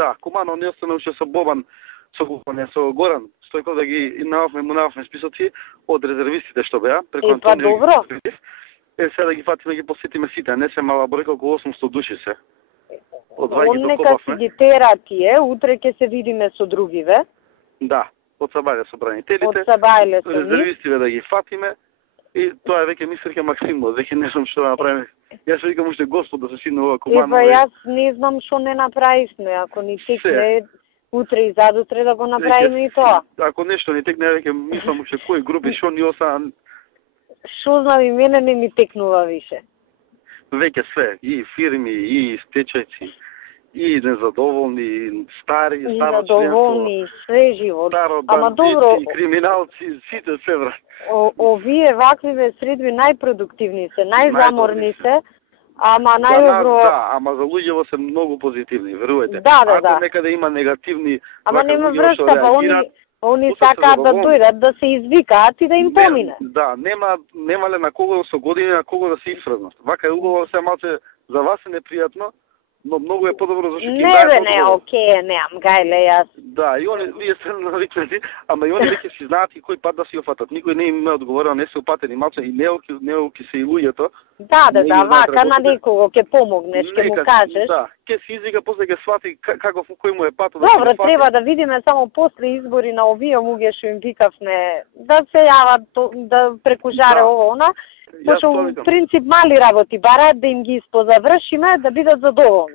Да, Куманов не останал уште со Бобан, со Горан, Стојков да ги му списоци од резервистите што беа, преку Антонио. Добро. Сега да ги фатиме, ги посетиме сите, не се мала бројка, околу 800 души се. Он нека си ги тера тие, утре ќе се видиме со другиве. Да, од Сабајле со бранителите. Од Сабајле со резервистиве да ги фатиме. И тоа е веќе мислерка Максимов, веќе не знам што да направиме. Јас викам уште Господ да се сине ова Куманово. Јас не знам што не направивме, ако ни текне утре и задутре да го направиме и тоа. Ако нешто ни текне, веќе мислам уште кои групи што ни оса. Што знам и мене не ми текнува више. Веќе све, и фирми, и стечајци, и незадоволни, и стари, и задоволни, све живот. Ама добро, и криминалци, сите се врат. Овие ваквиве средби најпродуктивни се, најзаморни се, ама најдобро... Да, ама за луѓево се многу позитивни, верувајте. Да. Ако некаде има негативни... Ама нема врска, па они сакаат да дојдат, да се извикаат и да им помине. Да, нема ле на кого со години, на кого да се исфрзнат. Вака е убаво, се малце за вас е непријатно, но многу е подобро зашто ќе дај. Не, окей, неам гајле јас. Да, и они вие се навикнати, ама и они веќе си знаат и кој пат да си го фатат. Никој не им одговорил, не се упатени малце и неоки се и луѓето. Да, вака на некого ќе помогнеш, ќе му кажеш. Да, ќе се извика, после ќе свати како кој му е патот. Добро, треба да видиме само после избори на овие луѓе што им викавме да се јават да преку жаре ово она. Пошто в принцип мали работи бараат да им ги испозавршиме, да бидат задоволни.